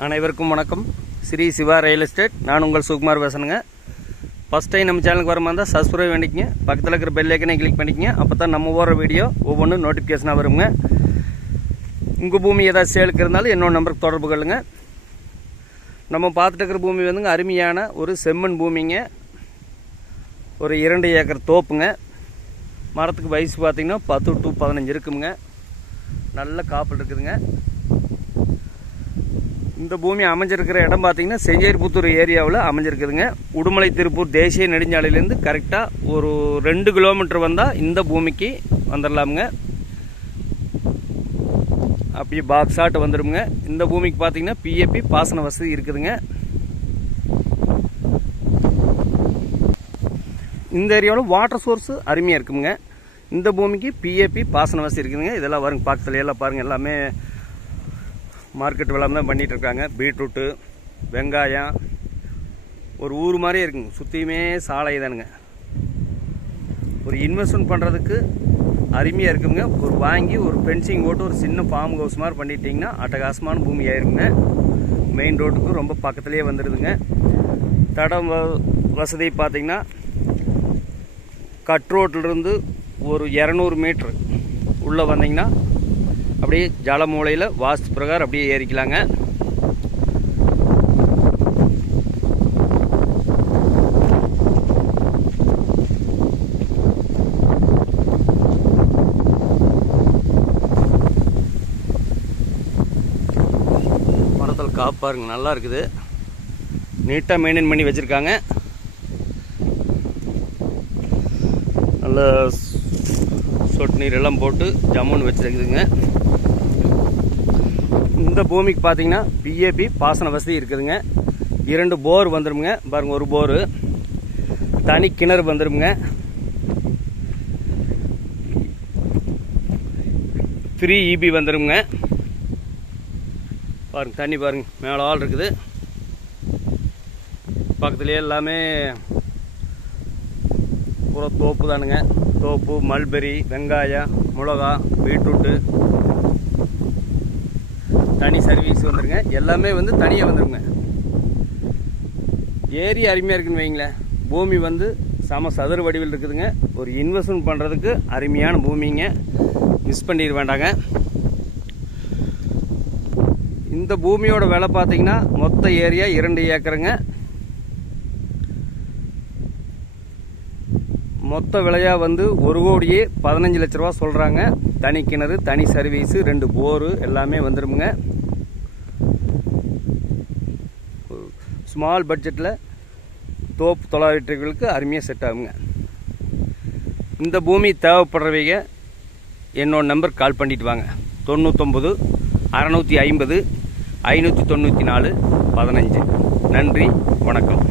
அனைவருக்கும் வணக்கம். Sri Siva real estate நான் உங்கள் சுகுமார் பேசணுங்க ஃபஸ்ட் டைம் நம்ம சேனலுக்கு வரமா இருந்தால் சப்ஸ்கிரைப் பண்ணிக்கங்க. பக்கத்தில் இருக்கிற பெல் ஐக்கனை கிளிக் பண்ணிக்கங்க. அப்போ தான் நம்ம போகிற வீடியோ ஒவ்வொன்றும் நோட்டிஃபிகேஷனாக வருங்க. உங்கள் பூமி ஏதாவது சேலுக்கு இருந்தாலும் என்னோட நம்பருக்கு தொடர்பு கொள்ளுங்க. நம்ம பார்த்துட்டு இருக்கிற பூமி வந்துங்க அருமையான ஒரு செம்மண் பூமிங்க. ஒரு இரண்டு ஏக்கர் தோப்புங்க. மரத்துக்கு வயசு பார்த்திங்கன்னா பத்து டு பதினஞ்சு இருக்குங்க. நல்ல காப்பல் இருக்குதுங்க. இந்த பூமி அமைஞ்சிருக்கிற இடம் பார்த்தீங்கன்னா செஞ்சேரிபுத்தூர் ஏரியாவில் அமைஞ்சிருக்குதுங்க. உடுமலை திருப்பூர் தேசிய நெடுஞ்சாலையிலேருந்து கரெக்டாக ஒரு ரெண்டு கிலோமீட்டர் வந்தால் இந்த பூமிக்கு வந்துடலாமுங்க அப்படியே பாக்ஸ் ஆட்டு வந்துடுங்க இந்த பூமிக்கு பார்த்தீங்கன்னா பிஏபி பாசன வசதி இருக்குதுங்க. இந்த ஏரியாவில் வாட்டர் சோர்ஸு அருமையாக இருக்குங்க இந்த பூமிக்கு பிஏபி பாசன வசதி இருக்குதுங்க. இதெல்லாம் வருங்க பக்கத்துல எல்லாம் பாருங்கள் எல்லாமே மார்க்கெட் விளாம் தான் பண்ணிகிட்ருக்காங்க பீட்ரூட்டு வெங்காயம் ஒரு ஊர் மாதிரியே இருக்குங்க. சுற்றியுமே சாலை தானுங்க. ஒரு இன்வெஸ்ட்மெண்ட் பண்ணுறதுக்கு அருமையாக இருக்குங்க. ஒரு வாங்கி ஒரு பென்சிங் போட்டு ஒரு சின்ன ஃபார்ம் ஹவுஸ் மாதிரி பண்ணிட்டிங்கன்னா அட்டகாசமான பூமி ஆயிருங்க. மெயின் ரோட்டுக்கு ரொம்ப பக்கத்துலேயே வந்துடுதுங்க தடம் வ- வசதி பார்த்தீங்கன்னா கட் ரோட்லேருந்து ஒரு இரநூறு மீட்ரு உள்ளே வந்தீங்கன்னா அப்படியே ஜலமூலையில் வாஸ்து பிரகாரம் அப்படியே ஏறிக்கலாங்க. மரத்தில் காப்பாருங்க நல்லா இருக்குது. நீட்டாக மெயின்டைன் பண்ணி வச்சுருக்காங்க. நல்ல சொட்டு நீர் எல்லாம் போட்டு ஜம்முன்னு வச்சுருக்குதுங்க. இந்த பூமிக்கு பார்த்தீங்கன்னா பிஏபி பாசன வசதி இருக்குதுங்க. இரண்டு போர் வந்துருமுங்க. பாருங்க ஒரு போரு. தனி கிணறு வந்துருமுங்க. Free EB வந்துருமுங்க. பாருங்க தண்ணி பாருங்க மேலே ஆள் இருக்குது. பக்கத்துலேயே எல்லாமே பூரா தோப்பு தானுங்க. தோப்பு மல்பெரி வெங்காயம் மிளகா பீட்ரூட்டு. தனி சர்வீஸ் வந்துருங்க. எல்லாமே வந்து தனியாக வந்துருங்க. ஏரி அருமையாக இருக்குன்னு வைங்களேன். பூமி வந்து சம சதுர வடிவில் இருக்குதுங்க. ஒரு இன்வெஸ்ட்மெண்ட் பண்ணுறதுக்கு அருமையான பூமிங்க. மிஸ் பண்ணிட வேண்டாங்க. இந்த பூமியோட விலை பார்த்தீங்கன்னா மொத்த ஏரியா இரண்டு ஏக்கருங்க. மொத்த விலையாக வந்து ஒரு கோடியே பதினஞ்சு லட்ச ரூபா சொல்கிறாங்க தனி கிணறு தனி சர்வீஸு ரெண்டு போரு எல்லாமே வந்துருமுங்க. ஸ்மால் பட்ஜெட்டில் தோப்பு தொள்ளாயிரத்துகளுக்கு அருமையாக செட் ஆகுங்க. இந்த பூமி தேவைப்படுறவைங்க என்னோட நம்பர் கால் பண்ணிட்டு வாங்க. தொண்ணூத்தொம்பது அறநூற்றி ஐம்பது ஐநூற்றி தொண்ணூற்றி நாலு பதினஞ்சு. நன்றி வணக்கம்.